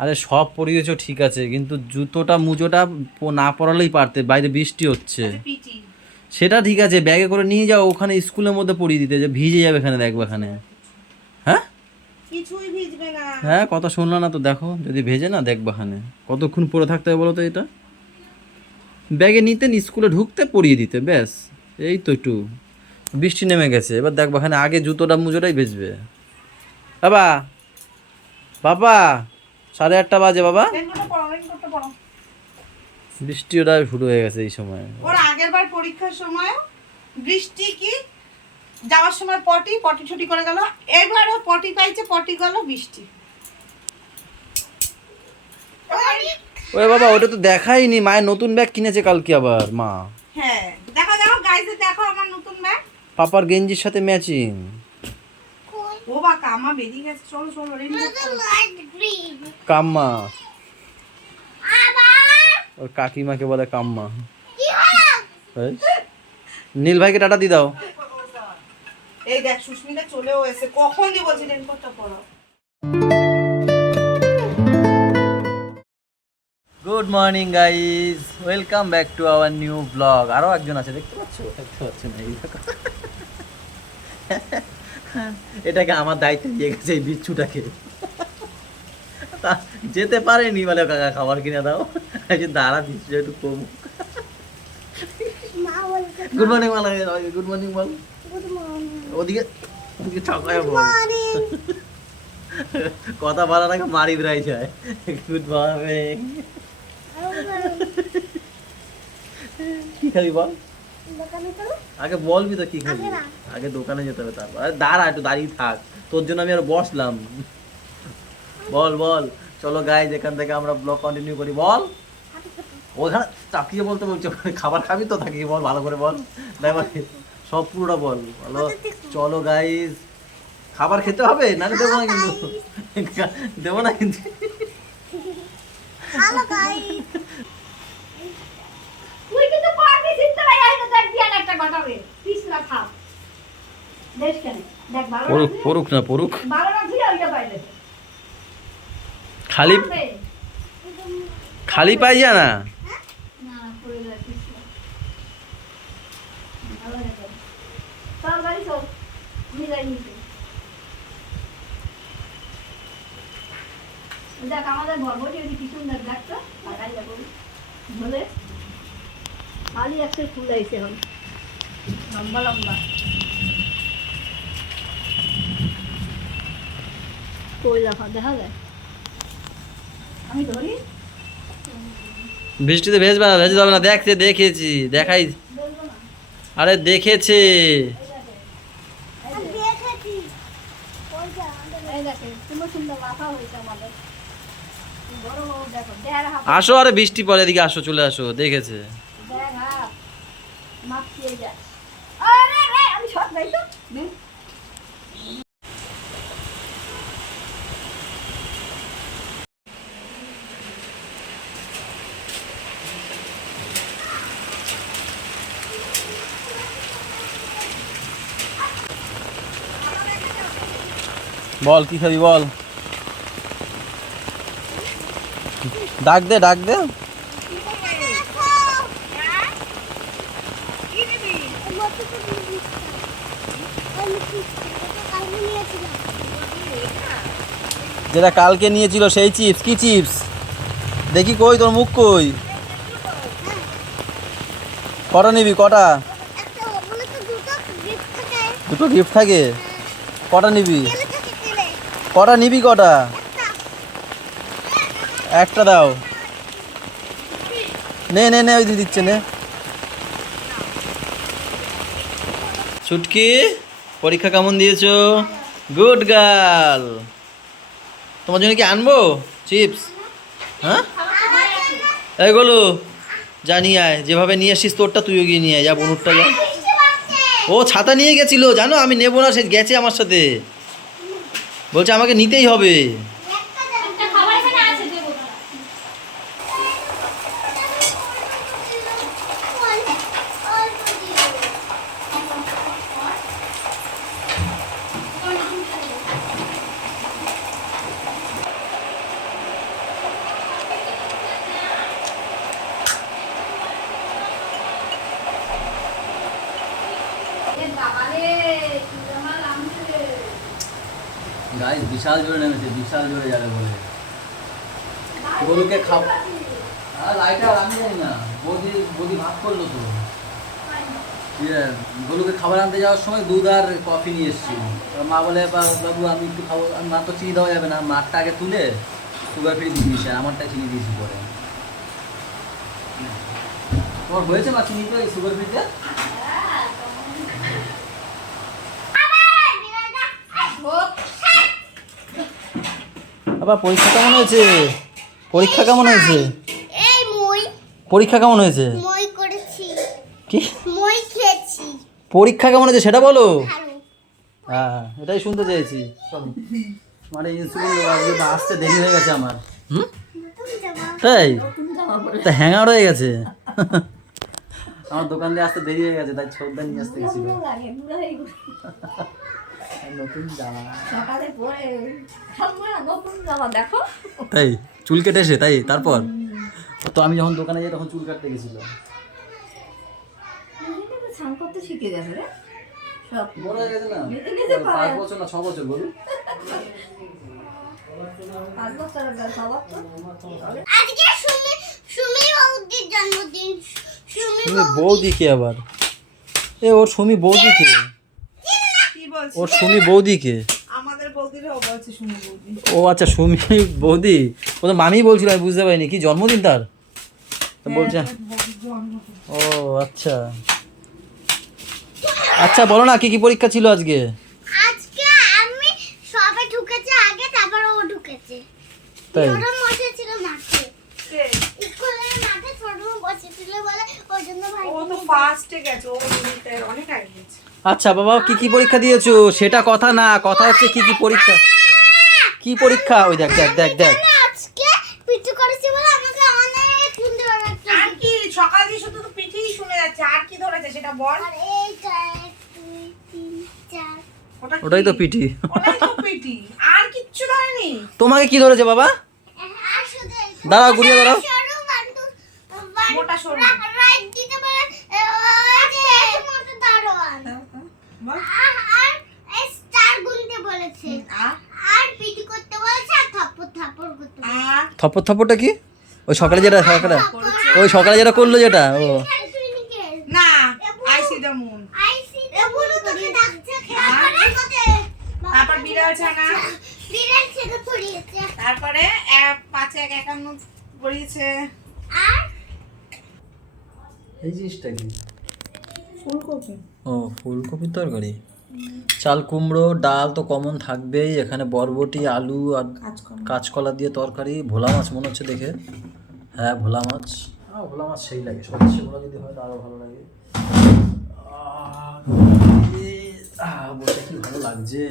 আরে সব পরিয়েছো ঠিক আছে, কিন্তু জুতোটা মুজোটা না পরালেই পারতে, বাইরে বৃষ্টি হচ্ছে। সেটা ঠিক আছে, ব্যাগে করে নিয়ে যাও, ওখানে স্কুলের মধ্যে পরিয়ে দিতে, যে ভিজে যাবে এখানে, দেখবে এখানে। হ্যাঁ কিছুই ভিজবে না। হ্যাঁ, কথা শুনলো না তো, দেখো যদি ভেজে না, দেখবে এখানে কতক্ষণ পরে থাকতে হবে বলো তো। এটা ব্যাগে নিতেন, স্কুলে ঢুকতে পরিয়ে দিতে, ব্যাস। এই তো একটু বৃষ্টি নেমে গেছে, এবার দেখবো এখানে আগে জুতোটা মুজোটাই ভেজবে। বাবা, বাবা, 8:30 বাজে বাবা, রেনকোটটা পরো, রেনকোটটা পরো। বৃষ্টি ওটা শুরু হয়ে গেছে এই সময়। ওর আগের বার পরীক্ষার সময় বৃষ্টি কি যাওয়ার সময় পটি পটি ছুটি করে গেল, এবারও পটি পাইছে, পটি গেল বৃষ্টি। ওরে বাবা, ওটা তো দেখাইনি, মায়ের নতুন ব্যাগ কিনেছে কালকে আবার মা। হ্যাঁ, দেখো দেখো গাইজে, দেখো আমার নতুন ব্যাগ। পাপার গেঞ্জির সাথে ম্যাচিং। ও বা কামা বেরিয়ে গেছে, চলো চলো রেনকোট পরো। কাম্মা, ওর কাকিমাকে বলে কাম্মা। এই, নীল ভাইকে টাটা দিয়ে দাও। এই দেখ সুস্মিতা চলেও এসে, কখন দিয়ে বলছি রেনকোটটা পরো। Good morning guys, welcome back to our new blog. আরও একজন আছে, দেখতে পাচ্ছ? দেখতে পাচ্ছ না? এই দেখো। এটাকে আমার দায়িত্ব দিয়ে গেছে, এই বিচ্ছুটাকে। তা যেতে পারেনি, বলে কাকা খাবার কিনে দাও। দাঁড়া দিচ্ছি একটু কম। গুড মর্নিং বল, গুড মর্নিং বল। ওদিকে ওদিকে ঠকায় বল। কথা বলার আগে মারি বেড়াই যায়। Good morning. কি খাবি বল, আগে বলবি তো কি খাবি। আগে দোকানে যেতে হবে, তারপর। আরে দাঁড়া, একটু দাঁড়িয়ে থাক, তোর জন্য আমি আর বসলাম। বল বল। চলো গাইজ, এখান থেকে আমরা ব্লগ কন্টিনিউ করি। বল, ওখানে চাপিয়ে বলতে বলছো, খাবার খাবি তো, থাকি বল ভালো করে বল। দেখো সব পুরোটা বল বলো। চলো গাইজ, খাবার খেতে হবে, নাহলে দেবো না কিন্তু, দেবো না কিন্তু। তুই কিন্তু পারবি, চিন্তা নাই, আইনো দেখ দিয়ান একটা ঘটাবে পিছলা থাম দেখ কেন, দেখ ভালো পড়ুক পড়ুক না পড়ুক, ভালো না ধুইয়া ওইটা বাইরে খালি খালি পাই যা না। না না পড়ে যায় পিছলা ভালো লাগে। চল গাড়ি চল, মিলাই নিতে। দেখ আমাদের বরবটি ওই কি সুন্দর দেখতো, লাগাই যাবো বলে খালি একটা ফুল আইছে এখন লম্বা লম্বা। কই দেখা দেখা যায়, আমি ধরি বৃষ্টিতে ভেজবে না, ভেজে যাবে না, দেখছে, দেখেছি, দেখাই। বলবো না, আরে দেখেছে। এই দেখে সুন্দর সুন্দর মাথা হয়েছে আমাদের বড় বড়, দেখো দেড় হাত, আসো, আরে বৃষ্টি পরে, এদিকে আসো, চলে আসো, দেখেছে। দেড় হাত মাপিয়ে যায়। আরে রে আমি সব যাই তো নে। বল কি খাবি বল, ডাক দে ডাক দে। যেটা কালকে নিয়েছিল সেই চিপস, কি চিপস দেখি, কই তোর মুখ কই, কটা নিবি, কটা? দুটো গিফট থাকে, কটা নিবি, কটা নিবি, কটা? একটা দাও, নে নে নে, ওই দিয়ে দিচ্ছে, নে। ছুটকি, পরীক্ষা কেমন দিয়েছো? Good girl. তোমার জন্য কি আনবো চিপস? হ্যাঁ, এইগুলো জানি আয়, যেভাবে নিয়ে আসিস তোরটা তুইও গিয়ে নিয়ে আয়, যা বনুরটা যা। ও ছাতা নিয়ে গেছিল জানো, আমি নেবো না, সে গেছে আমার সাথে, বলছে আমাকে নিতেই হবে। একটা খাবার এখানে আছে দেবো না। গাইস বিশাল জোরে নেমেছে, বিশাল জোরে যাবে বলে। গরুকে খাব লাইটার আমি জানি না, বৌদি ভাগ করলো তো। গরুকে খাবার আনতে যাওয়ার সময় দুধ আর কফি নিয়ে এসেছি। মা বলে বাবু আমি একটু খাবো, মা তো চিনি দেওয়া যাবে না, মাঠটা আগে তুলে সুগার ফ্রি দিয়ে দিয়েছি, আমারটা চিনি দিয়েছি পরে। তোমার হয়েছে মা চিনি তো সুগার ফ্রিতে? আবার পরীক্ষা কেমন হয়েছে? পরীক্ষা কেমন হয়েছে? পরীক্ষা কেমন হয়েছে? কি পরীক্ষা কেমন হয়েছে সেটা বলো। হ্যাঁ এটাই শুনতে চেয়েছি। মানে ইনসুলিন আজকে আসতে দেরি হয়ে গেছে আমার। তাই তা হ্যাঙ্গার হয়ে গেছে আমার দোকান দিয়ে আসতে দেরি হয়ে গেছে, তাই ছোটদা নিয়ে আসতে গেছিল নতুন জামা। তাই চুল কেটে এসে তাই তারপর তো আমি যখন দোকানে যাই তখন চুল কাটতে গেছিল। বড় হয়ে গেছে না, 5 বছর না 6 বছর বলুন। বৌদি কে আবার? এ ওর সুমি বৌদি কে? ওর সুমি বৌদি কে? ও আচ্ছা সুমি বৌদি, ও তো মামি বলছিল, আমি বুঝতে পারিনি কি জন্মদিন তার বলছে। ও আচ্ছা আচ্ছা বলো না কি কি পরীক্ষা ছিল আজকে? আজকে আমি সবে ঢুকেছে আগে, তারপর ও ঢুকেছে। তাই ছোট বসেছিল মাঠে, স্কুলের মাঠে ছোট বসেছিল বলে ওই জন্য ভাই ও তো ফার্স্টে গেছে, ও মিনিটে অনেক আগে গেছে। আচ্ছা বাবা কি কি পরীক্ষা দিয়েছো সেটা কথা না, কথা হচ্ছে কি কি পরীক্ষা। কি পরীক্ষা? ওই দেখ দেখ দেখ দেখ আজকে পিটু করেছি বলে আমাকে অনেক শুনতে পাচ্ছে। আর কি সকাল দিয়ে শুধু তো পিঠেই শুনে যাচ্ছে, আর কি ধরেছে সেটা বল। আর এইটা 1 2 3 4 ওটাই তো পিটি। ওটাই তো পিঠি, আর কিচ্ছু ধরেনি। তোমাকে কি ধরেছে বাবা? আর শুধু দাঁড়াও ঘুরিয়ে দাঁড়াও। সরু বান্টু মোটা সরু। রাইট দিতে বলে ওই যে মোটা দাঁড়ান। আর স্টার গুনতে বলেছে, আর পিটি করতে বলেছে, আর থাপ্পড় থাপ্পড় করতে বলেছে। আর থপ্পর থপ্পরটা কি? ওই সকালে যেটা ওই সকালে যেটা করলো যেটা ও না আইসি দা মুন। আইসি বলো তোকে ডাকছে তারপর বিড়াল ছানা, বিড়াল ছেড়ে পড়িয়েছে। তারপরে 5 1 51 পড়িয়েছে। আর এই জিনিসটা কি? ফুলকপি। ও ফুলকপির তরকারি। চাল কুমড়ো ডাল তো কমন থাকবেই এখানে, বরবটি আলু আর কাঁচকলা দিয়ে তরকারি। ভোলা মাছ মনে হচ্ছে দেখে, হ্যাঁ ভোলা মাছ। ভোলা মাছ সেই লাগে, সর্ষে ভোলা যদি হয় তো আরও ভালো লাগে। বসে কি ভালো লাগছে।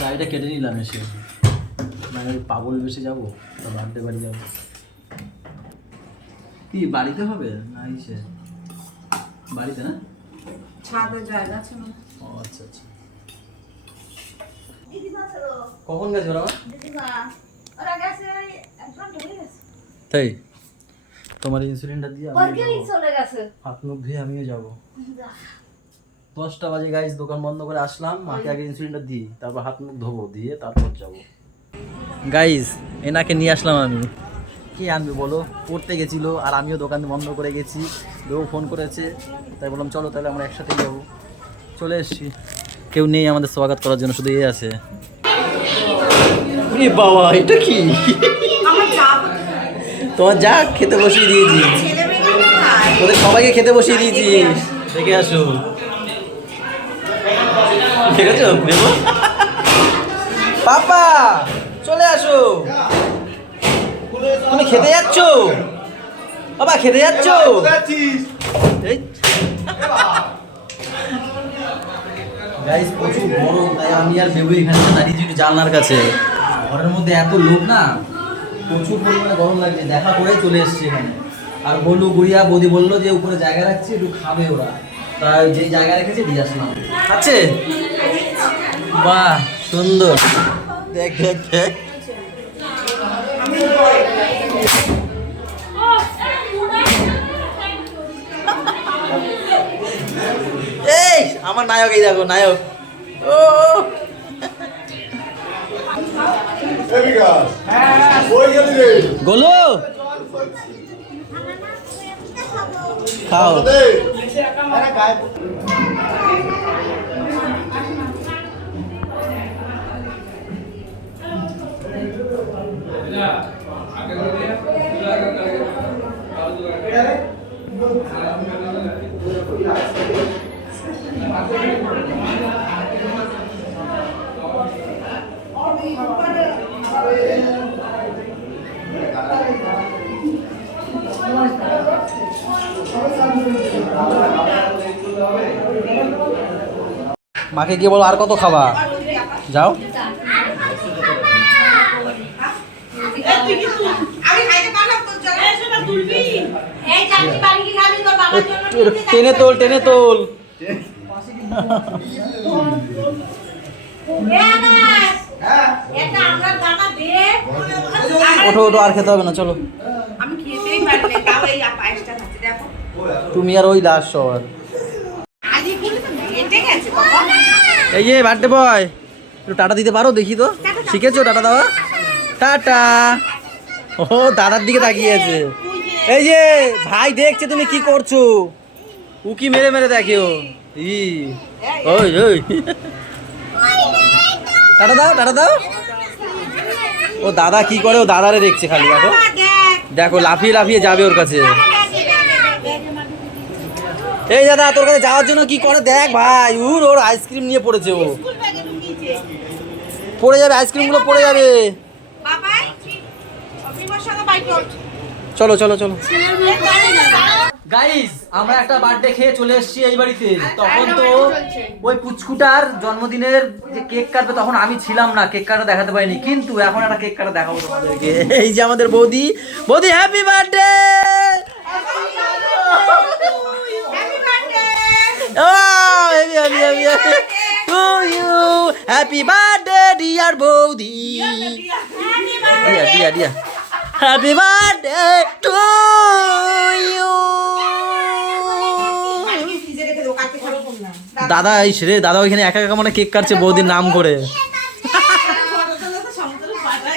গাড়িটা কেটে নিলাম এসে, মানে পাগল বেশি যাবো, বার্থডে বাড়ি যাবো। কি বাড়িতে হবে না ইসে? বাড়িতে না, ছাদে জায়গা আছে না। ও আচ্ছা আচ্ছা। কখন গেছে ওরা? তাই তোমার ইনসুলিনটা দিয়ে হাত মুখ ধুয়ে আমিও যাবো। 10টা বাজে গাইস, দোকান বন্ধ করে আসলাম, মাকে আগে ইনসুলিনটা দিই, তারপর হাত মুখ ধোবো, দিয়ে তারপর যাবো। গাইস এনাকে নিয়ে আসলাম আমি। কি আনবে বলো? পড়তে গেছিলো আর আমিও দোকান বন্ধ করে গেছি, কেউ ফোন করেছে, তাই বললাম চলো তাহলে আমরা একসাথেই যাবো। চলে এসছি, কেউ নেই আমাদের স্বাগত করার জন্য, শুধু এই আছে। বাবা এটা কি? তোমার যা খেতে বসিয়ে দিয়েছি, ওদের সবাইকে খেতে বসিয়ে দিয়েছি, দেখে আসো। ঠিক আছে পাপা চলে আসো। তুমি খেতে যাচ্ছ বাবা? খেতে যাচ্ছ? গাইস প্রচুর গরম, তাই আমি আর বেবু এখানে দাঁড়িয়েছি একটু জানলার কাছে। ঘরের মধ্যে এত লোক না, প্রচুর পরিমাণে গরম লাগছে, দেখা করে চলে এসছে এখানে। আর বললো গুড়িয়া বৌদি বললো যে উপরে জায়গা রাখছি একটু খাবে ওরা, তাই যে জায়গা রেখেছে দিয়ে আসলাম। আছে বাহ সুন্দর, দেখ দেখ দেখ। এই আমার নায়ক, এই দেখো নায়ক। ও গোলু খাও। মাকে গিয়ে বলো আর কত খাবা, যাও। টেনে তোল, টেনে তোল। ওঠো ওঠো, আর খেতে হবে না, চলো। আমি খেতেই পারি না, তাও এই পায়েসটা খাচ্ছি দেখো। তুমি আর ওই লাস্ট সবার। আজই পুরো তো ঘেটে গেছে বাবা। এই যে বার্থডে বয়, একটু টাটা দিতে পারো দেখি তো, শিখেছো টাটা দেওয়া? টাটা। ও দাদার দিকে তাকিয়ে আছে। এই যে ভাই দেখছে তুমি কি করছো, উকি মেরে মেরে দেখে ও। ই ওই ওই, টাটা দাও, টাটা দাও। ও দাদা কি করে, ও দাদারে দেখছে খালি, দেখো দেখো লাফিয়ে লাফিয়ে যাবে ওর কাছে। এই দাদা তোর কাছে যাওয়ার জন্য কি করে দেখ ভাই, ওর আইসক্রিম নিয়ে পড়েছে, ও পড়ে যাবে, আইসক্রিম গুলো পড়ে যাবে। চলো চলো চলো গাইস, আমরা একটা বার্থডে খেয়ে চলে এসেছি এই বাড়িতে। তখন তো ওই পুচকুটার জন্মদিনের যে কেক কাটবে তখন আমি ছিলাম না, কেক কাটা দেখাতে পারিনি, কিন্তু এখন একটা কেক কাটা দেখাবো তোমাদেরকে। এই যে আমাদের বৌদি, বৌদি happy birthday. Happy birthday dear বৌদি, ডিয়া ডিয়া, হ্যাপি বার্থডে টু ইউ। দাদা এই রে, দাদা ওইখানে একা একা মানে কেক কাটছে বৌদির নাম করে।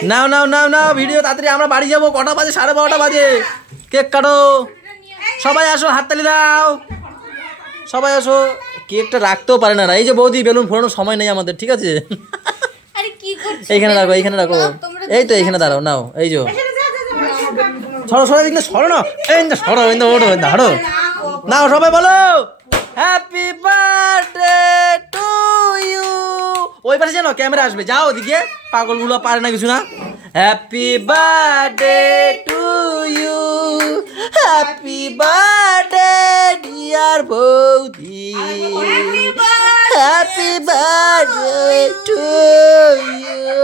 নাও নাও নাও নাও ভিডিও তাড়াতাড়ি, আমরা বাড়ি যাবো। কটা বাজে? 12:30 বাজে। কেক কাটো, সবাই আসো, হাততালি দাও, সবাই আসো। কেকটা রাখতেও পারে না। এই যে বৌদি, বেলুন ফোড়ানোর সময় নেই আমাদের, ঠিক আছে? এইখানে রাখো, এইখানে রাখো, এই তো এইখানে দাঁড়াও, নাও এই যে সরো সরো, দেখলে সরো না, এই না সরো, এই না ওঠো, হাঁটো, নাও সবাই বলো হ্যাপি বার্থডে টু ইউ। ওই পাশে জানো ক্যামেরা আসবে, যাও ওদিকে, পাগলগুলো পারে না কিছু না। Happy birthday to you, happy birthday dear বৌদি, হ্যাপি বার্থডে টু ইউ।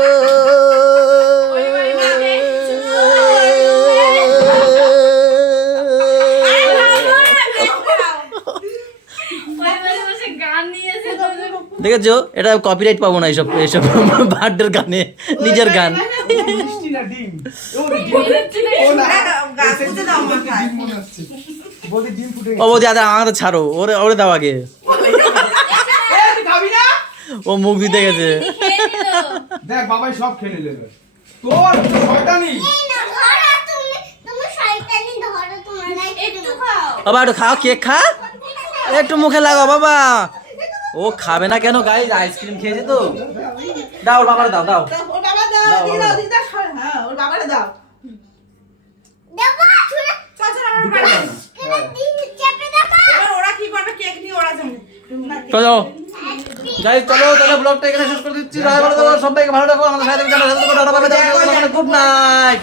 দেখেছো, এটা কপিরাইট পাবো না এইসব এইসব বার্থডের গানে, নিজের গান। ও বৌদি আদা আমাদের ছাড়ো, ওরে ওরে দাও আগে, ও মুখ দিতে গেছে। দেখ বাবাই সব খেয়ে নেবে তোর শয়তানি। বাবা একটু খাও, কেক খা, একটু মুখে লাগাও বাবা। ও খাবে না কেন গাইস, আইসক্রিম খেয়েছে তো। দাও ওর বাবারে দাও, দাও ওর বাবা দাও, দিদা দিদা, হ্যাঁ ওর বাবারে দাও। ওরা কি করবে, কেক নিয়ে ওরা যাবে। চলো গাইস, চলো তাহলে ব্লগটা এখানে শেষ করে দিচ্ছি। সবাই ভালো থাকো, সবাইকে ভালো রাখো, আমাদের সাথে গুড নাইট।